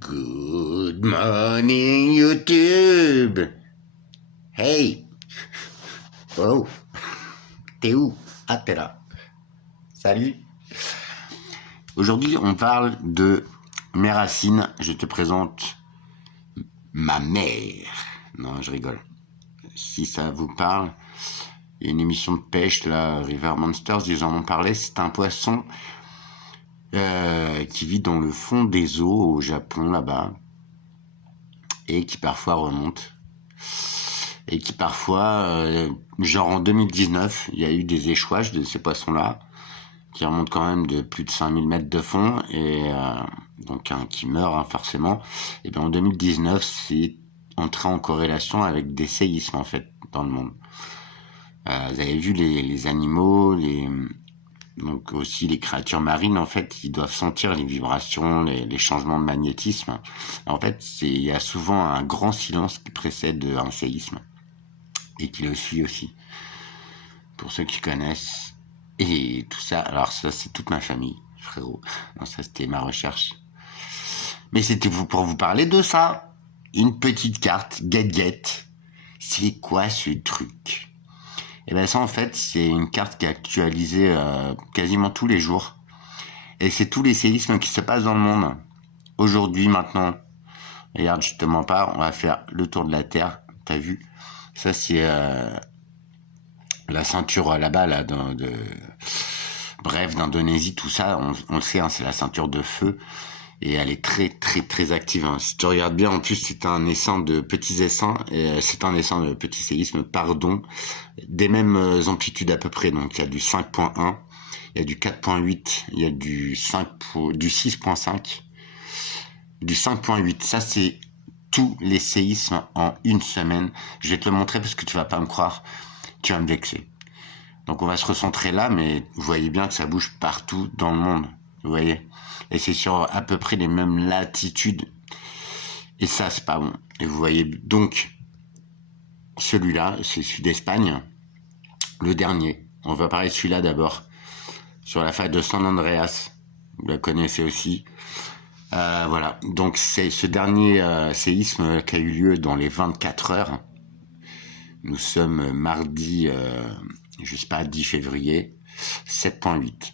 Good morning YouTube. Hey. Oh. T'es où? Ah, t'es là. Salut. Aujourd'hui, on parle de mes racines. Je te présente ma mère. Non, je rigole. Si ça vous parle, il y a une émission de pêche, la River Monsters, ils en ont parlé. C'est un poisson qui vit dans le fond des eaux au Japon, là-bas, et qui parfois remonte. Et qui parfois, genre en 2019, il y a eu des échouages de ces poissons-là, qui remontent quand même de plus de 5000 mètres de fond, et donc qui meurt forcément. Et bien en 2019, c'est entré en corrélation avec des séismes en fait dans le monde. Vous avez vu les animaux, donc aussi les créatures marines, en fait, ils doivent sentir les vibrations, les changements de magnétisme. En fait, il y a souvent un grand silence qui précède un séisme et qui le suit aussi. Pour ceux qui connaissent et tout ça, alors ça c'est toute ma famille, frérot. Non, ça c'était ma recherche. Mais c'était pour vous parler de ça. Une petite carte, Get. C'est quoi ce truc? Et bien ça en fait c'est une carte qui est actualisée quasiment tous les jours. Et c'est tous les séismes qui se passent dans le monde. Aujourd'hui, maintenant. Regarde, je te mens pas, on va faire le tour de la Terre. T'as vu? Ça c'est la ceinture là-bas, là, bref, d'Indonésie, tout ça, on le sait, c'est la ceinture de feu. Et elle est très active. Si tu regardes bien, en plus, c'est un essaim de petits essaims, c'est un essaim de petits séismes, des mêmes amplitudes à peu près. Donc, il y a du 5.1, il y a du 4.8, il y a du 6.5, du 5.8. Ça, c'est tous les séismes en une semaine. Je vais te le montrer parce que tu vas pas me croire. Tu vas me vexer. Donc, on va se recentrer là, mais vous voyez bien que ça bouge partout dans le monde. Vous voyez? Et c'est sur à peu près les mêmes latitudes. Et ça, c'est pas bon. Et vous voyez, donc, celui-là, c'est celui d'Espagne. Le dernier. On va parler de celui-là d'abord. Sur la faille de San Andreas. Vous la connaissez aussi. Voilà. Donc, c'est ce dernier séisme qui a eu lieu dans les 24 heures. Nous sommes mardi, je sais pas, 10 février. 7.8.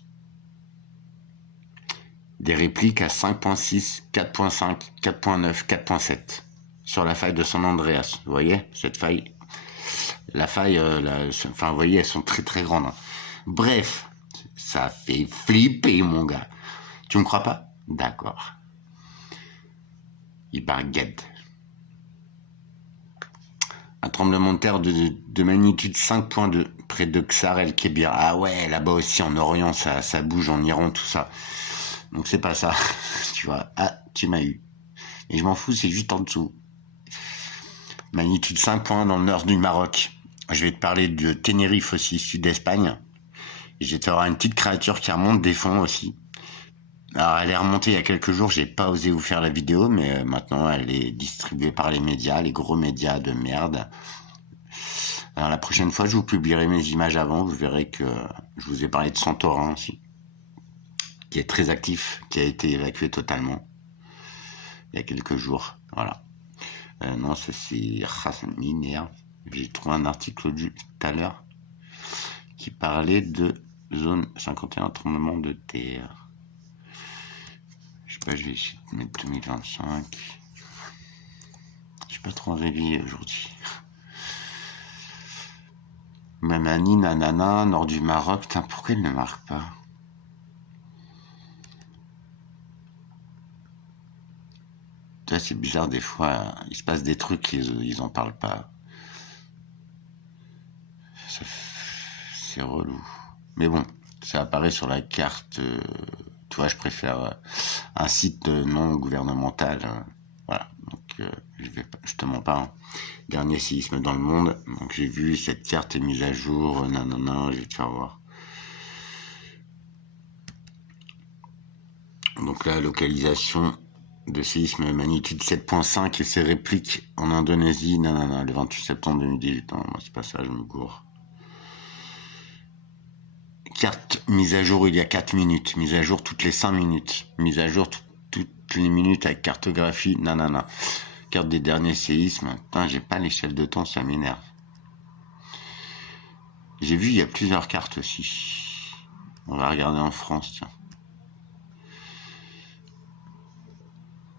Des répliques à 5.6, 4.5, 4.9, 4.7 sur la faille de San Andreas. Vous voyez cette faille? La faille, enfin, vous voyez, elles sont très grandes. Bref, ça fait flipper, mon gars. Tu me crois pas? D'accord. Il baguette. Un tremblement de terre de magnitude 5.2 près de Ksar El Kebir. Ah ouais, là-bas aussi en Orient, ça bouge, en Iran, tout ça. Donc c'est pas ça, tu vois. Ah, tu m'as eu. Mais je m'en fous, c'est juste en dessous. Magnitude 5 points dans le nord du Maroc. Je vais te parler de Tenerife aussi, sud d'Espagne. Je vais te faire une petite créature qui remonte des fonds aussi. Alors elle est remontée il y a quelques jours, j'ai pas osé vous faire la vidéo, mais maintenant elle est distribuée par les médias, les gros médias de merde. Alors la prochaine fois, je vous publierai mes images avant, vous verrez que je vous ai parlé de Santorin aussi, qui est très actif, qui a été évacué totalement il y a quelques jours. Voilà. Non, ça c'est Miner. J'ai trouvé un article tout à l'heure qui parlait de zone 51 tremblement de terre. Je sais pas, je vais essayer de mettre 2025. Je suis pas trop réveillé aujourd'hui. Mamani, nanana, nord du Maroc. Putain, pourquoi il ne marque pas? C'est bizarre, des fois, il se passe des trucs, ils en parlent pas. C'est relou. Mais bon, ça apparaît sur la carte. Tu vois, je préfère un site non gouvernemental. Voilà, donc je te mens pas. Dernier séisme dans le monde. Donc j'ai vu cette carte est mise à jour. Non, je vais te faire voir. Donc la localisation de séisme magnitude 7.5 et ses répliques en Indonésie, le 28 septembre 2018. Non, moi c'est pas ça, je me gourre. Carte mise à jour il y a 4 minutes, mise à jour toutes les 5 minutes, mise à jour toutes toutes les minutes avec cartographie, non. Carte des derniers séismes. Putain, j'ai pas l'échelle de temps, ça m'énerve. J'ai vu, il y a plusieurs cartes aussi. On va regarder en France, tiens.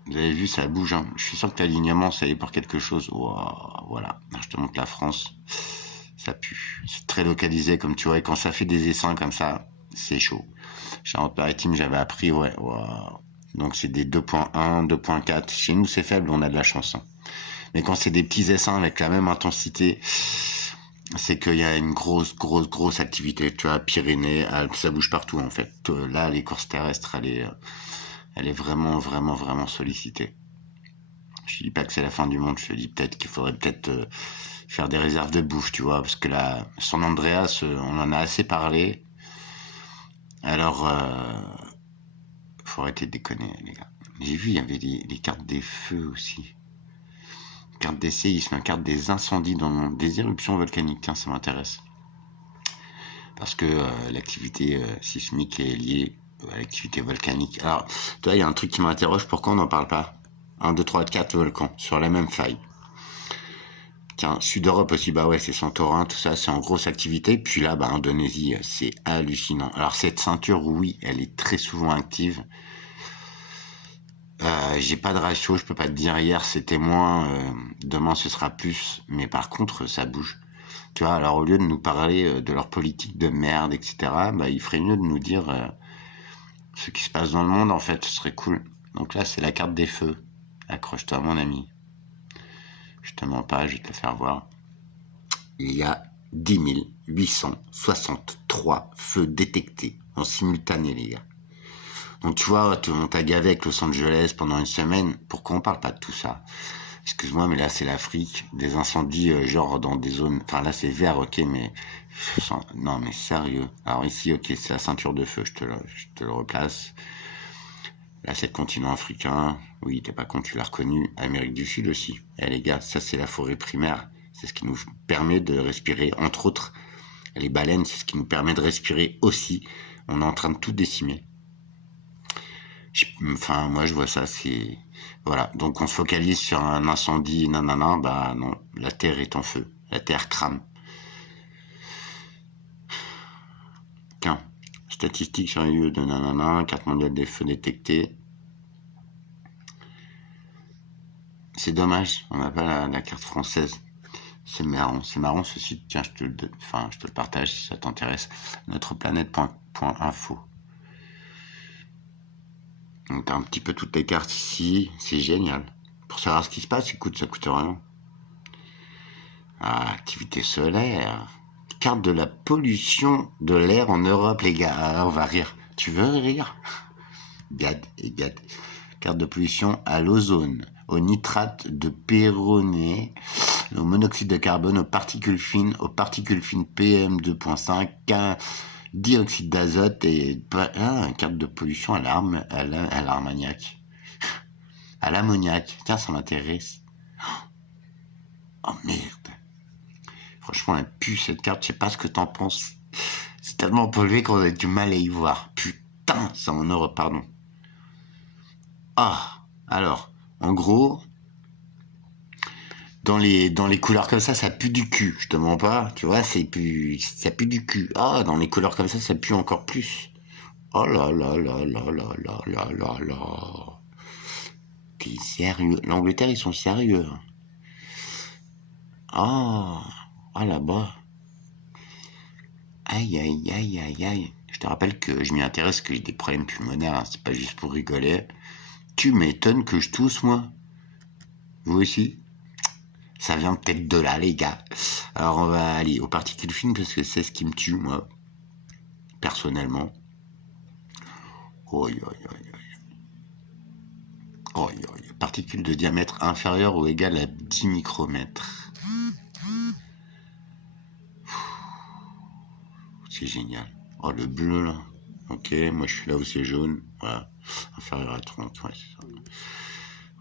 Vous avez vu, ça bouge. Hein. Je suis sûr que l'alignement, ça y est pour quelque chose. Wow, voilà. Je te montre la France. Ça pue. C'est très localisé, comme tu vois. Et quand ça fait des essaims comme ça, c'est chaud. Charente-Maritime, j'avais appris, ouais. Wow. Donc c'est des 2.1, 2.4. Chez nous, c'est faible, on a de la chance. Hein. Mais quand c'est des petits essaims avec la même intensité, c'est qu'il y a une grosse activité. Tu vois, Pyrénées, Alpes, ça bouge partout, en fait. Là, les courses terrestres, elle est vraiment sollicitée. Je dis pas que c'est la fin du monde, je te dis peut-être qu'il faudrait faire des réserves de bouffe, tu vois, parce que là, San Andreas, on en a assez parlé. Alors, faut arrêter de déconner, les gars. J'ai vu, il y avait les cartes des feux aussi. Carte des séismes, carte des incendies dans le monde, des éruptions volcaniques, tiens, ça m'intéresse. Parce que l'activité sismique est liée à l'activité volcanique. Alors, toi, il y a un truc qui m'interroge, pourquoi on n'en parle pas? 1, 2, 3, 4 volcans sur la même faille. Tiens, Sud-Europe aussi, bah ouais, c'est Santorin, tout ça, c'est en grosse activité. Puis là, bah, Indonésie, c'est hallucinant. Alors, cette ceinture, oui, elle est très souvent active. J'ai pas de ratio, je peux pas te dire hier c'était moins, demain ce sera plus, mais par contre ça bouge. Tu vois, alors au lieu de nous parler de leur politique de merde, etc., bah il ferait mieux de nous dire ce qui se passe dans le monde, en fait, ce serait cool. Donc là, c'est la carte des feux. Accroche-toi, mon ami. Je te mens pas, je vais te le faire voir. Il y a 10 863 feux détectés en simultané, les gars. Donc tu vois, on t'a gavé avec Los Angeles pendant une semaine. Pourquoi on parle pas de tout ça? Excuse-moi, mais là c'est l'Afrique, des incendies genre dans des zones. Enfin là c'est vert, ok, mais non mais sérieux. Alors ici, ok, c'est la ceinture de feu, je te le replace. Là c'est le continent africain. Oui, t'es pas con, tu l'as reconnu. Amérique du Sud aussi. Eh les gars, ça c'est la forêt primaire. C'est ce qui nous permet de respirer, entre autres. Les baleines, c'est ce qui nous permet de respirer aussi. On est en train de tout décimer. Enfin, moi, je vois ça, c'est... Voilà, donc on se focalise sur un incendie, nanana, bah non, la Terre est en feu, la Terre crame. Tiens, statistiques sur les lieux de nanana, carte mondiale des feux détectés. C'est dommage, on n'a pas la carte française. C'est marrant ce site, tiens, je te le partage si ça t'intéresse. Notreplanète.info. Donc t'as un petit peu toutes les cartes ici, c'est génial. Pour savoir ce qui se passe, écoute, ça coûte rien. Ah, activité solaire. Carte de la pollution de l'air en Europe, les gars. Ah, on va rire. Tu veux rire? Gad. Carte de pollution à l'ozone, au nitrate de péroné, au monoxyde de carbone, aux particules fines PM2.5, dioxyde d'azote et carte de pollution à l'armagnac. À l'ammoniac. Tiens, ça m'intéresse. Oh merde. Franchement, elle pue cette carte, je sais pas ce que t'en penses. C'est tellement pollué qu'on a du mal à y voir. Putain, c'est en Europe, pardon. Ah, alors, en gros, dans les couleurs comme ça pue du cul. Je te mens pas, tu vois, ça pue du cul. Ah, dans les couleurs comme ça pue encore plus. Oh là là là là là là là là là. T'es sérieux? L'Angleterre, ils sont sérieux. Ah, là-bas. Aïe, aïe, aïe, aïe, aïe. Je te rappelle que je m'y intéresse, que j'ai des problèmes pulmonaires, hein, c'est pas juste pour rigoler. Tu m'étonnes que je tousse, moi. Vous aussi? Ça vient peut-être de là, les gars. Alors, on va aller aux particules fines, parce que c'est ce qui me tue, moi. Personnellement. Particules de diamètre inférieur ou égal à 10 micromètres. C'est génial. Oh, le bleu, là. Ok, moi, je suis là où c'est jaune. Voilà. Inférieur à 30, ouais, c'est ça.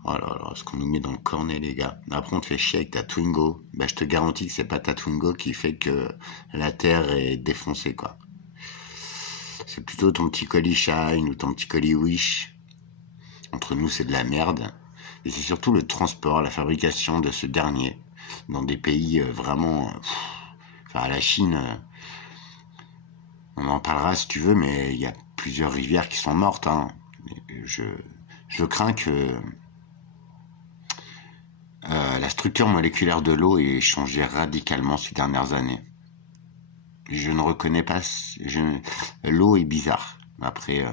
Oh là là, ce qu'on nous met dans le cornet, les gars. Après, on te fait chier avec ta Twingo. Bah, je te garantis que c'est pas ta Twingo qui fait que la Terre est défoncée, quoi. C'est plutôt ton petit colis Shine ou ton petit colis Wish. Entre nous, c'est de la merde. Et c'est surtout le transport, la fabrication de ce dernier dans des pays vraiment... Enfin, la Chine, on en parlera si tu veux, mais il y a plusieurs rivières qui sont mortes. Hein. Je crains que la structure moléculaire de l'eau ait changé radicalement ces dernières années. Je ne reconnais pas... L'eau est bizarre. Après,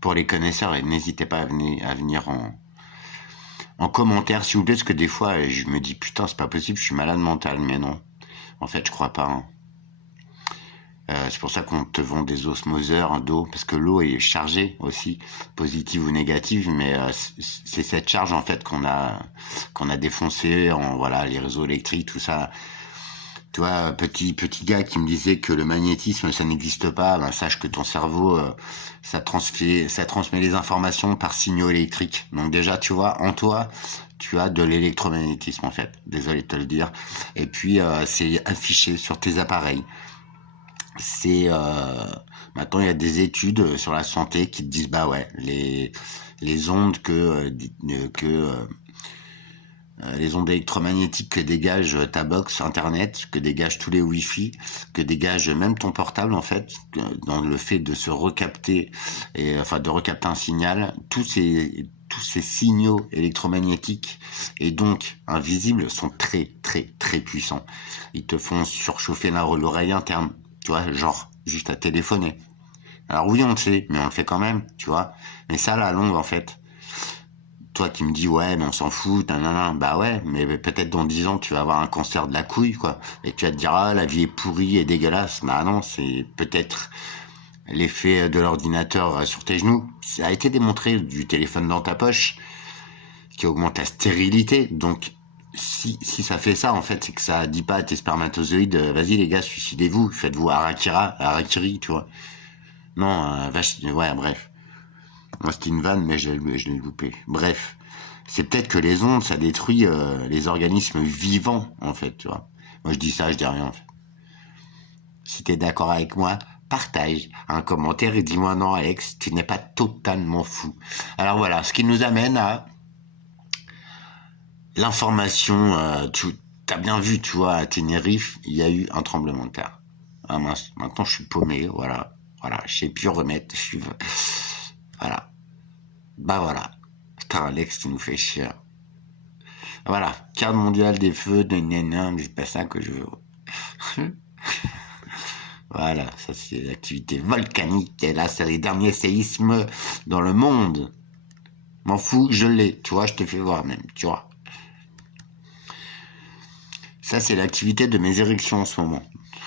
pour les connaisseurs, n'hésitez pas à venir en commentaire, s'il vous plaît, parce que des fois, je me dis, putain, c'est pas possible, je suis malade mental, mais non. En fait, je crois pas. Hein. C'est pour ça qu'on te vend des osmoseurs d'eau, parce que l'eau est chargée aussi, positive ou négative, mais c'est cette charge en fait qu'on a défoncée en voilà les réseaux électriques, tout ça. Tu vois, petit gars qui me disait que le magnétisme ça n'existe pas, ben sache que ton cerveau ça transmet les informations par signaux électriques. Donc déjà, tu vois, en toi, tu as de l'électromagnétisme en fait. Désolé de te le dire. Et puis c'est affiché sur tes appareils. C'est maintenant il y a des études sur la santé qui te disent bah ouais les ondes les ondes électromagnétiques que dégage ta box internet, que dégage tous les wifi, que dégage même ton portable en fait, dans le fait de se recapter de recapter un signal, tous ces signaux électromagnétiques et donc invisibles sont très très très puissants. Ils te font surchauffer l'oreille interne. Tu vois, genre, juste à téléphoner. Alors oui, on le sait, mais on le fait quand même, tu vois. Mais ça, à la longue, en fait, toi qui me dis, ouais, mais on s'en fout, nanana, bah ouais, mais peut-être dans 10 ans, tu vas avoir un cancer de la couille, quoi. Et tu vas te dire, ah, la vie est pourrie et dégueulasse. Bah non, c'est peut-être l'effet de l'ordinateur sur tes genoux. Ça a été démontré du téléphone dans ta poche, qui augmente la stérilité, donc... Si ça fait ça, en fait, c'est que ça dit pas à tes spermatozoïdes, vas-y les gars, suicidez-vous, faites-vous harakiri, tu vois. Non, ouais, bref. Moi, c'était une vanne, mais je l'ai loupé. Bref. C'est peut-être que les ondes, ça détruit les organismes vivants, en fait, tu vois. Moi, je dis ça, je dis rien, en fait. Si t'es d'accord avec moi, partage un commentaire et dis-moi non, Alex, tu n'es pas totalement fou. Alors voilà, ce qui nous amène à... L'information, tu as bien vu, tu vois, à Tenerife, il y a eu un tremblement de terre. Ah mince, maintenant je suis paumé, voilà, je sais plus remettre, voilà. Bah voilà, putain Alex, tu nous fais chier. Voilà, carte mondiale des feux, mais c'est pas ça que je veux. Voilà, ça c'est l'activité volcanique, et là c'est les derniers séismes dans le monde. M'en fous, je l'ai, tu vois, je te fais voir même, tu vois. Ça, c'est l'activité de mes érections en ce moment.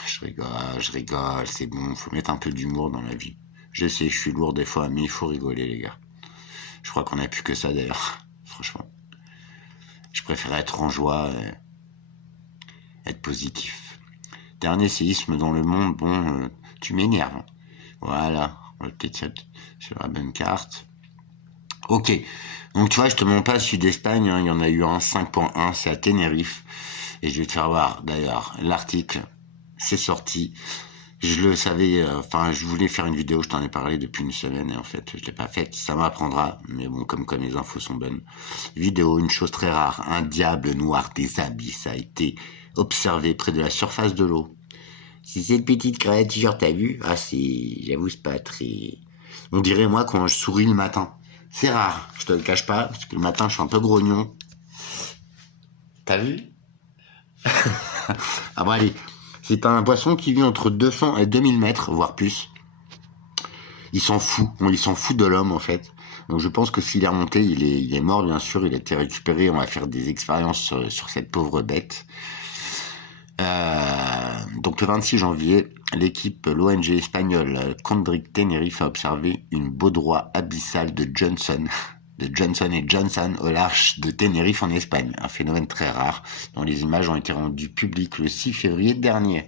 Je rigole, c'est bon, faut mettre un peu d'humour dans la vie. Je sais, je suis lourd des fois, mais il faut rigoler, les gars. Je crois qu'on n'a plus que ça, d'ailleurs. Franchement. Je préfère être en joie et être positif. Dernier séisme dans le monde, bon, tu m'énerves. Voilà, on va peut-être sur la bonne carte. Ok, donc tu vois, je te montre pas celui d'Espagne, hein, il y en a eu un 5.1, c'est à Tenerife. Et je vais te faire voir, d'ailleurs, l'article, c'est sorti. Je le savais, je voulais faire une vidéo, je t'en ai parlé depuis une semaine, et en fait, je l'ai pas faite. Ça m'apprendra, mais bon, comme les infos sont bonnes. Vidéo, une chose très rare, un diable noir des abysses a été observé près de la surface de l'eau. Si cette petite créature, t'as vu? Ah, j'avoue, c'est pas très... On dirait, moi, quand je souris le matin. C'est rare, je te le cache pas, parce que le matin, je suis un peu grognon. T'as vu? Ah bon, allez, c'est un poisson qui vit entre 200 et 2000 mètres, voire plus. Il s'en fout de l'homme en fait. Donc je pense que s'il est remonté, il est mort bien sûr, il a été récupéré, on va faire des expériences sur cette pauvre bête. Donc le 26 janvier, l'ONG espagnole Condric Tenerife a observé une baudroie abyssale de Johnson et Johnson au large de Tenerife en Espagne. Un phénomène très rare dont les images ont été rendues publiques le 6 février dernier.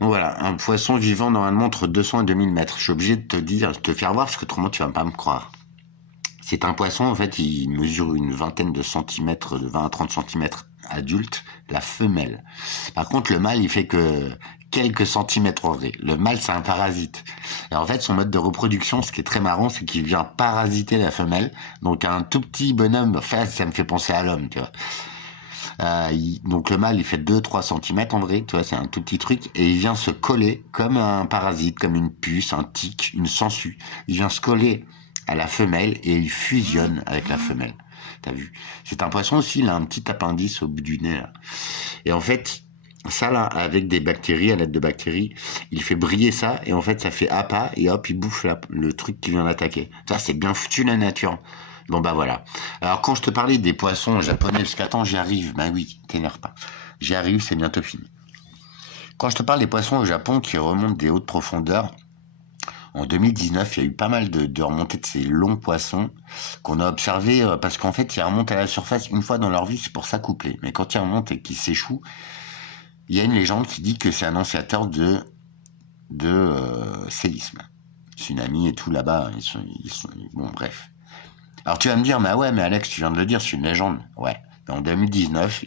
Donc voilà, un poisson vivant normalement entre 200 et 2000 mètres. Je suis obligé de te faire voir parce que autrement tu vas pas me croire. C'est un poisson, en fait, il mesure une vingtaine de centimètres, de 20 à 30 centimètres adulte, la femelle. Par contre, le mâle, il fait que quelques centimètres en vrai. Le mâle, c'est un parasite. Et en fait, son mode de reproduction, ce qui est très marrant, c'est qu'il vient parasiter la femelle. Donc un tout petit bonhomme, enfin, ça me fait penser à l'homme, tu vois. Donc le mâle, il fait 2-3 centimètres en vrai, tu vois, c'est un tout petit truc, et il vient se coller comme un parasite, comme une puce, un tic, une sangsue. Il vient se coller à la femelle et il fusionne avec la femelle. T'as vu? C'est un poisson aussi, il a un petit appendice au bout du nez, là. Et en fait, ça là, avec des bactéries, à l'aide de bactéries, il fait briller ça, et en fait, ça fait appât, et hop, il bouffe le truc qui vient d'attaquer. Ça, c'est bien foutu la nature. Bon bah voilà. Alors quand je te parlais des poissons japonais, parce qu'attends, j'y arrive, bah oui, t'énerve pas. J'y arrive, c'est bientôt fini. Quand je te parle des poissons au Japon qui remontent des hautes profondeurs, en 2019, il y a eu pas mal de remontées de ces longs poissons qu'on a observés, parce qu'en fait, ils remontent à la surface une fois dans leur vie, c'est pour s'accoupler. Mais quand ils remontent et qu'ils s'échouent, il y a une légende qui dit que c'est annonciateur de séisme. Tsunami et tout là-bas, bon bref. Alors tu vas me dire, mais ouais, mais Alex, tu viens de le dire, c'est une légende. Ouais. En 2019,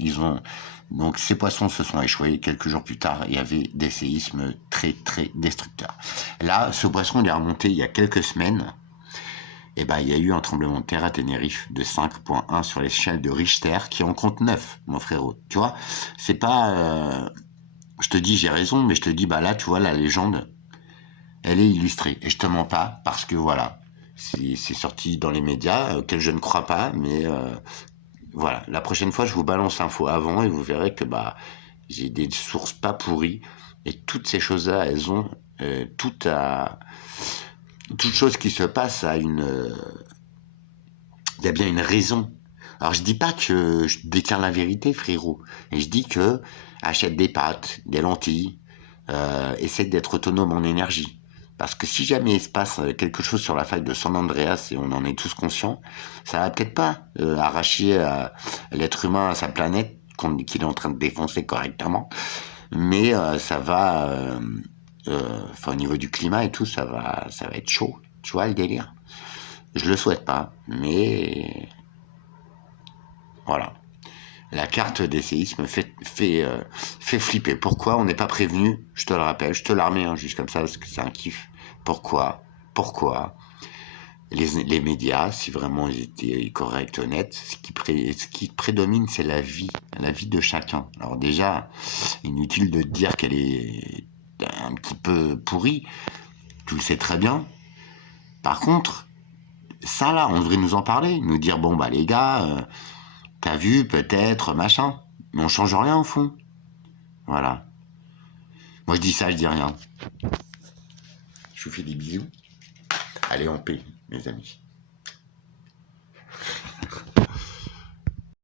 donc ces poissons se sont échoués. Quelques jours plus tard, il y avait des séismes très très destructeurs. Là, ce poisson il est remonté il y a quelques semaines. Et ben, il y a eu un tremblement de terre à Tenerife de 5,1 sur l'échelle de Richter, qui en compte 9, mon frérot. Tu vois, c'est pas, je te dis j'ai raison, mais je te dis bah là, tu vois, la légende, elle est illustrée. Et je te mens pas parce que voilà. C'est sorti dans les médias, auxquels je ne crois pas, mais voilà. La prochaine fois, je vous balance l'info avant et vous verrez que bah j'ai des sources pas pourries et toutes ces choses-là, elles ont toute chose qui se passe a il y a bien une raison. Alors je dis pas que je détiens la vérité, frérot, et je dis que achète des pâtes, des lentilles, essaie d'être autonome en énergie. Parce que si jamais il se passe quelque chose sur la faille de San Andreas, et on en est tous conscients, ça va peut-être pas arracher l'être humain à sa planète, qu'il est en train de défoncer correctement, mais ça va, au niveau du climat et tout, ça va être chaud. Tu vois le délire? Je le souhaite pas, mais voilà. La carte des séismes fait flipper. Pourquoi on n'est pas prévenu? Je te le rappelle, je te la remets juste comme ça parce que c'est un kiff. Pourquoi les médias, si vraiment ils étaient corrects, honnêtes, ce qui prédomine, c'est la vie de chacun. Alors déjà, inutile de dire qu'elle est un petit peu pourrie, tu le sais très bien. Par contre, ça là, on devrait nous en parler, nous dire bon bah les gars, t'as vu peut-être machin, mais on change rien au fond. Voilà. Moi je dis ça, je dis rien. Je vous fais des bisous. Allez en paix, mes amis.